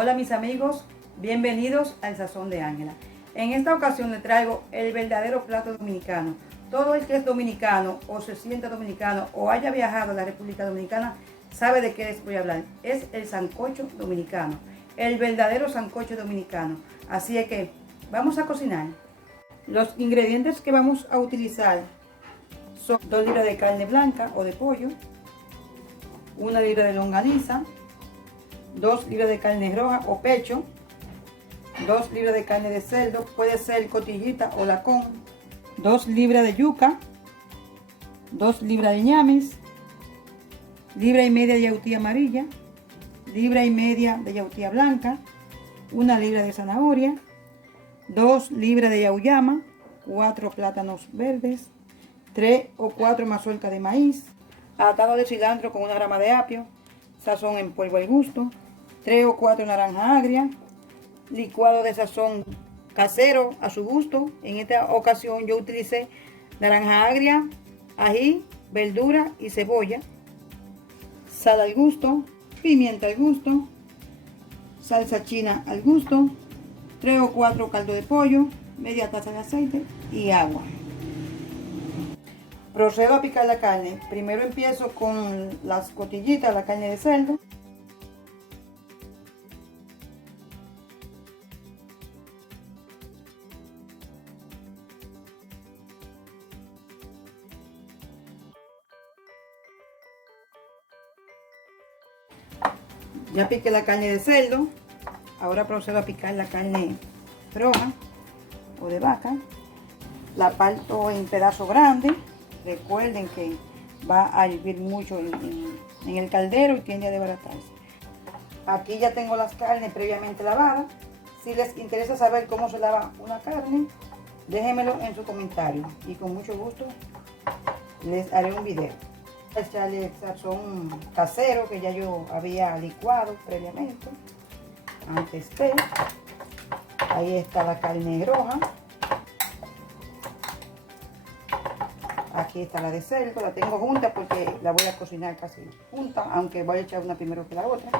Hola mis amigos, bienvenidos al Sazón de Ángela. En esta ocasión les traigo el verdadero plato dominicano. Todo el que es dominicano o se sienta dominicano o haya viajado a la República Dominicana sabe de qué les voy a hablar. Es el sancocho dominicano, el verdadero sancocho dominicano. Así es que vamos a cocinar. Los ingredientes que vamos a utilizar son 2 libras de carne blanca o de pollo, 1 libra de longaniza, 2 libras de carne roja o pecho, 2 libras de carne de cerdo, puede ser cotillita o lacón, 2 libras de yuca, 2 libras de ñames, libra y media de yautía amarilla, libra y media de yautía blanca, 1 libra de zanahoria, 2 libras de yauyama, 4 plátanos verdes, 3 o 4 mazorcas de maíz, atado de cilantro con 1 rama de apio, sazón en polvo al gusto, 3 o 4 naranjas agrias, licuado de sazón casero a su gusto. En esta ocasión yo utilicé naranja agria, ají, verdura y cebolla, sal al gusto, pimienta al gusto, salsa china al gusto, 3 o 4 caldo de pollo, media taza de aceite y agua. Procedo a picar la carne. Primero empiezo con las cotillitas, la carne de cerdo. Ya piqué la carne de cerdo. Ahora procedo a picar la carne roja o de vaca. La parto en pedazos grandes. Recuerden que va a hervir mucho en el caldero y tiende a desbaratarse. Aquí ya tengo las carnes previamente lavadas. Si les interesa saber cómo se lava una carne, déjenmelo en su comentario y con mucho gusto les haré un video. Echarle el sazón casero que ya yo había licuado previamente. Antes de, ahí está la carne roja. Aquí está la de cerdo, la tengo junta porque la voy a cocinar casi junta, aunque voy a echar una primero que la otra.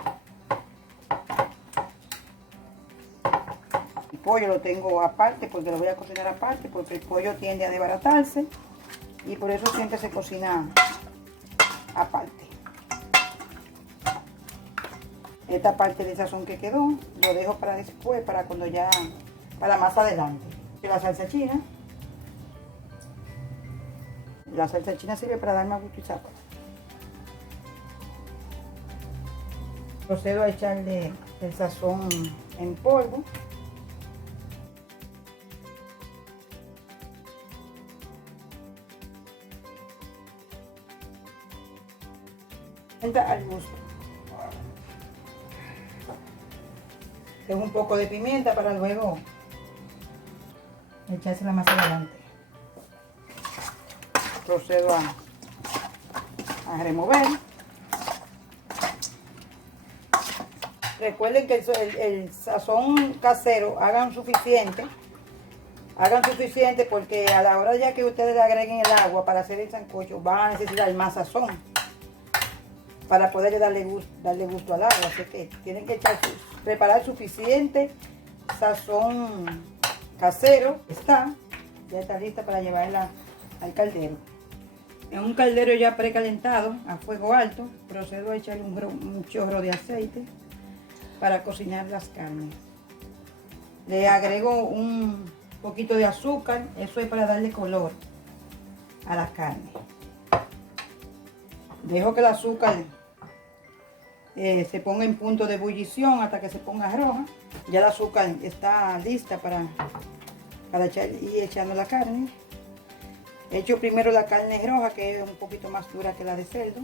El pollo lo tengo aparte porque lo voy a cocinar aparte, porque el pollo tiende a desbaratarse y por eso siempre se cocina aparte. Esta parte de sazón que quedó lo dejo para después, para cuando ya, para más adelante. La salsa china. La salsa china sirve para dar más gusto y sabor. Procedo a echarle el sazón en polvo. Al gusto. Tengo un poco de pimienta para luego echársela más adelante. Procedo a remover. Recuerden que el sazón casero hagan suficiente porque a la hora ya que ustedes le agreguen el agua para hacer el sancocho van a necesitar más sazón para poder darle gusto al agua. Así que tienen que preparar suficiente sazón casero. Ya está lista para llevarla al caldero. En un caldero ya precalentado a fuego alto, procedo a echarle un chorro de aceite para cocinar las carnes. Le agrego un poquito de azúcar, eso es para darle color a la carne. Dejo que el azúcar se ponga en punto de ebullición hasta que se ponga roja. Ya el azúcar está lista para ir echando la carne. Echo primero la carne roja, que es un poquito más dura que la de cerdo.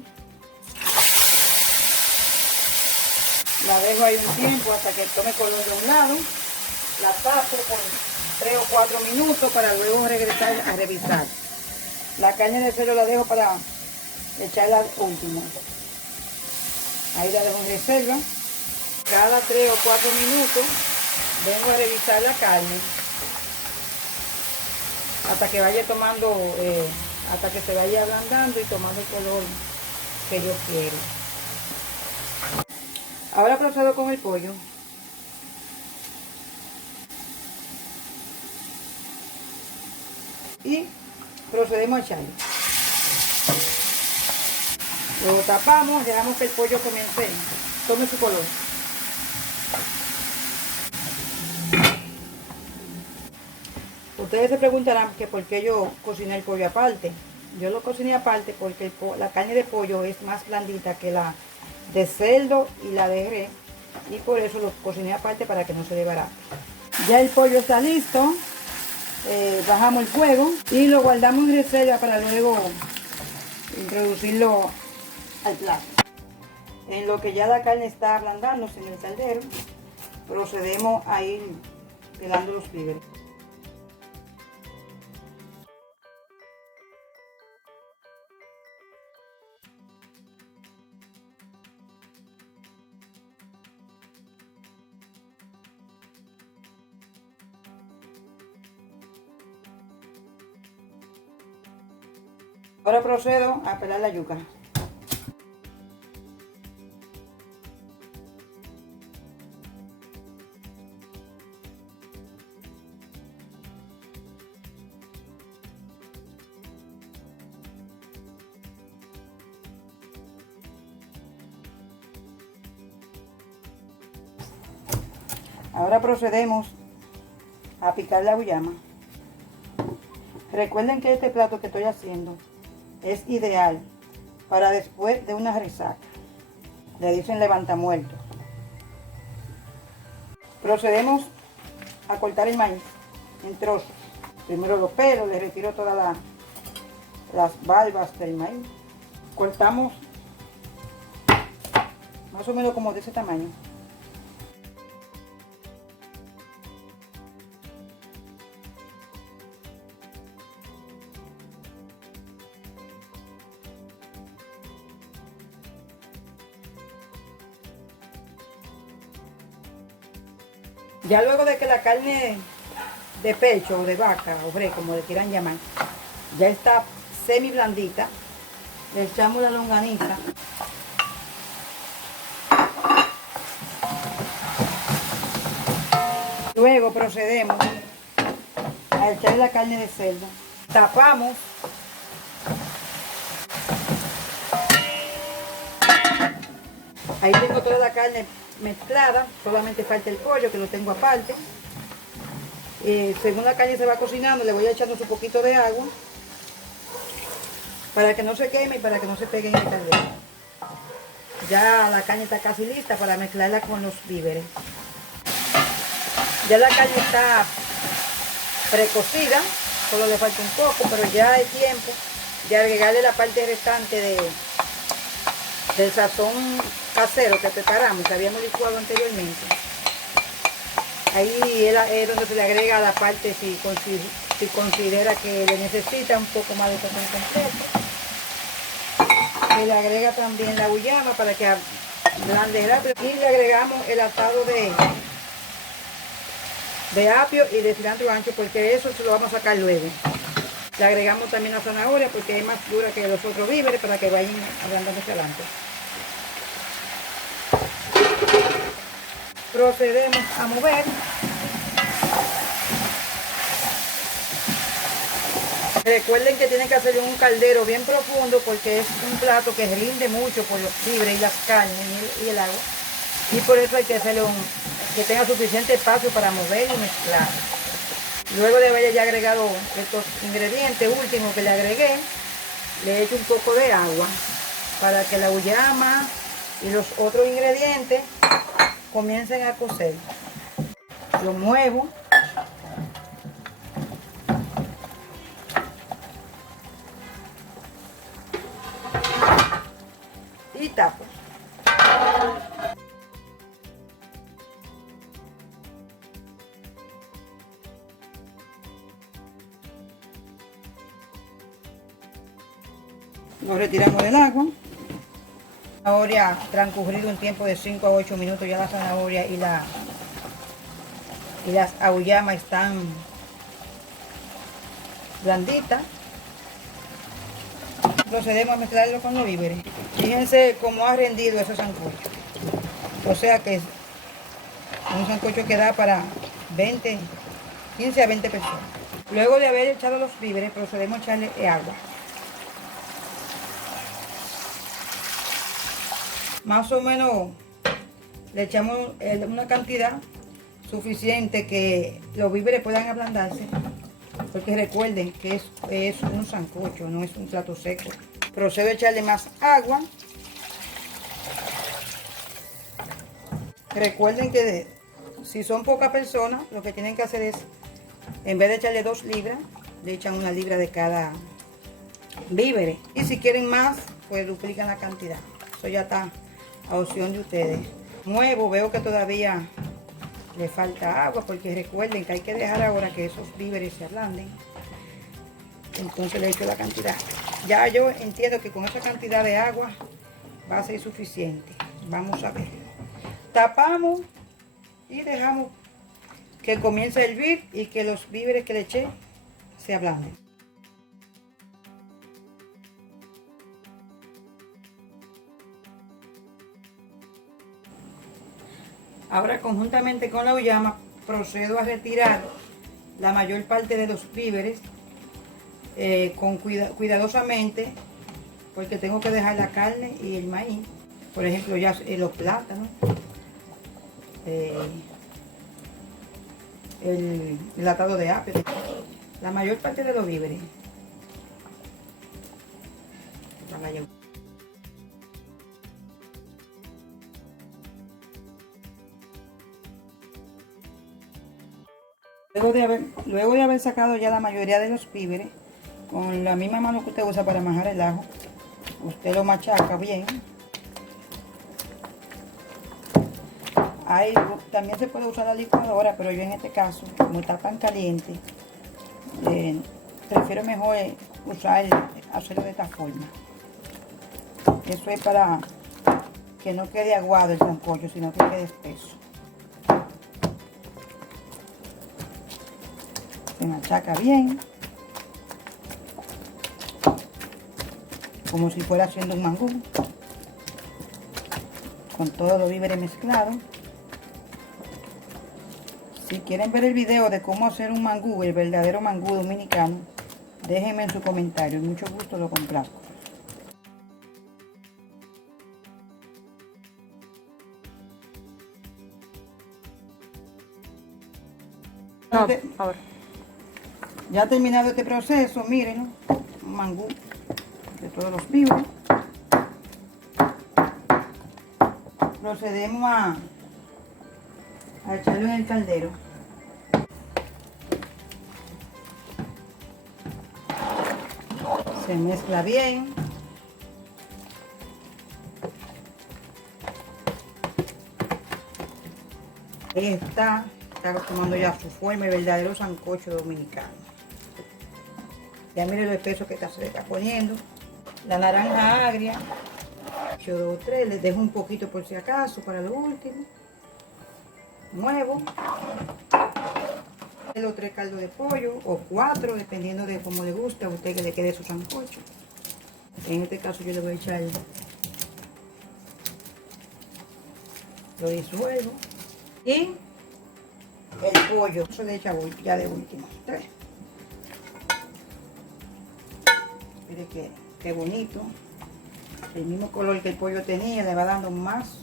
La dejo ahí un tiempo hasta que tome color de un lado. La tapo por 3 o 4 minutos para luego regresar a revisar. La carne de cerdo la dejo para echarla al último. Ahí la dejo en reserva. Cada 3 o 4 minutos vengo a revisar la carne hasta que vaya tomando, hasta que se vaya ablandando y tomando el color que yo quiero. Ahora procedo con el pollo. y procedemos a echarlo. Lo tapamos, dejamos que el pollo tome su color. Ustedes se preguntarán que por qué yo cociné el pollo aparte. Yo lo cociné aparte porque la carne de pollo es más blandita que la de cerdo y la de res, y por eso lo cociné aparte para que no se desbarate. Ya el pollo está listo, bajamos el fuego y lo guardamos en reserva para luego introducirlo al plato. En lo que ya la carne está ablandándose en el caldero, procedemos a ir pelando los víveres. Ahora procedo a pelar la yuca. Ahora procedemos a picar la auyama. Recuerden que este plato que estoy haciendo es ideal para después de una resaca. Le dicen levantamuertos. Procedemos a cortar el maíz en trozos. Primero lo pelo, le retiro todas las valvas del maíz. Cortamos más o menos como de ese tamaño. Ya luego de que la carne de pecho o de vaca o res, como le quieran llamar, ya está semi blandita, le echamos la longaniza. Luego procedemos a echar la carne de cerdo. Tapamos. Ahí tengo toda la carne mezclada, solamente falta el pollo que lo tengo aparte. Según la carne se va cocinando, le voy echando su poquito de agua para que no se queme y para que no se pegue en el caldero. Ya la carne está casi lista para mezclarla con los víveres. Ya la carne está precocida, solo le falta un poco, pero ya es tiempo de agregarle la parte restante del sazón casero que preparamos, que habíamos licuado anteriormente. Ahí es donde se le agrega la parte si considera que le necesita un poco más de sazón completo. Se le agrega también la auyama para que ablande rápido y le agregamos el atado de apio y de cilantro ancho, porque eso se lo vamos a sacar luego. Le agregamos también la zanahoria porque es más dura que los otros víveres para que vayan ablandándose adelante. Procedemos a mover. Recuerden que tienen que hacer un caldero bien profundo porque es un plato que rinde mucho por los víveres y las carnes y el agua. Y por eso hay que hacerle que tenga suficiente espacio para mover y mezclar. Luego de haber ya agregado estos ingredientes últimos que le agregué, le echo un poco de agua para que la auyama y los otros ingredientes comiencen a cocer. Lo muevo. Y tapo. Lo retiramos del agua. La zanahoria, transcurrido un tiempo de 5 a 8 minutos, ya la zanahoria y las auyamas están blanditas. Procedemos a mezclarlo con los víveres. Fíjense cómo ha rendido ese sancocho. O sea que es un sancocho que da para 15 a 20 personas. Luego de haber echado los víveres, procedemos a echarle agua. Más o menos le echamos una cantidad suficiente que los víveres puedan ablandarse, porque recuerden que es un sancocho, no es un plato seco. Procedo a echarle más agua. Recuerden que si son pocas personas, lo que tienen que hacer es, en vez de echarle 2 libras, le echan 1 libra de cada víveres. Y si quieren más, pues duplican la cantidad. Eso ya está a opción de ustedes. Muevo, veo que todavía le falta agua, porque recuerden que hay que dejar ahora que esos víveres se ablanden. Entonces le echo la cantidad. Ya yo entiendo que con esa cantidad de agua va a ser suficiente. Vamos a ver. Tapamos y dejamos que comience a hervir y que los víveres que le eché se ablanden. Ahora, conjuntamente con la uyama, procedo a retirar la mayor parte de los víveres cuidadosamente, porque tengo que dejar la carne y el maíz. Por ejemplo, ya los plátanos, el atado de apio, la mayor parte de los víveres. Luego de haber sacado ya la mayoría de los víveres, con la misma mano que usted usa para majar el ajo, usted lo machaca bien. También se puede usar la licuadora, pero yo en este caso, como está tan caliente, prefiero mejor hacerlo de esta forma. Eso es para que no quede aguado el sancocho, sino que quede espeso. Se machaca bien, como si fuera haciendo un mangú, con todos los víveres mezclados. Si quieren ver el video de cómo hacer un mangú, el verdadero mangú dominicano, déjenme en su comentario, mucho gusto lo complazco. No, ahora. Ya terminado este proceso, mírenlo, un mangú de todos los víveres. Procedemos a echarlo en el caldero. Se mezcla bien. Ahí está tomando ya su forma, el verdadero sancocho dominicano. Ya miren lo espeso que se le está poniendo. La naranja agria, yo 2 o 3, les dejo un poquito por si acaso para lo último. Muevo. 2 o 3 caldos de pollo o 4, dependiendo de cómo le guste a usted que le quede su sancocho. En este caso yo le voy a echar, lo disuelvo, y el pollo se le echa ya de último. Mire qué bonito, el mismo color que el pollo tenía, le va dando más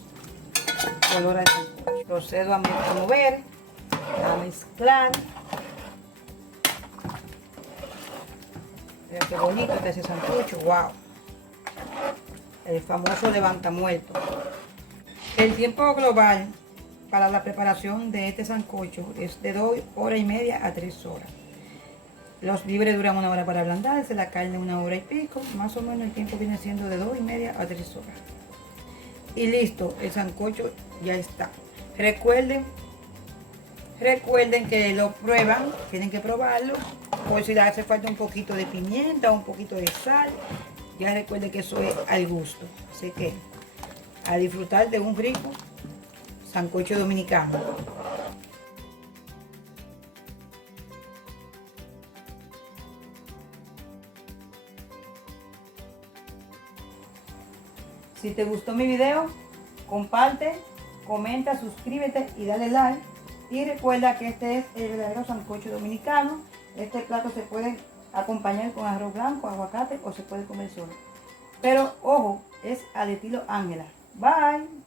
color al sancocho. Procedo a mover, a mezclar. Mira qué bonito está ese sancocho, wow. El famoso levantamuerto. El tiempo global para la preparación de este sancocho es de 2 horas y media a 3 horas. Los víveres duran 1 hora para ablandarse, la carne 1 hora y pico, más o menos el tiempo viene siendo de 2 y media a 3 horas. Y listo, el sancocho ya está. Recuerden que lo prueban, tienen que probarlo, por si le hace falta un poquito de pimienta, un poquito de sal. Ya recuerden que eso es al gusto. Así que a disfrutar de un rico sancocho dominicano. Si te gustó mi video, comparte, comenta, suscríbete y dale like. Y recuerda que este es el verdadero sancocho dominicano Este plato se puede acompañar con arroz blanco, aguacate o se puede comer solo. Pero ojo, es al estilo Ángela. Bye.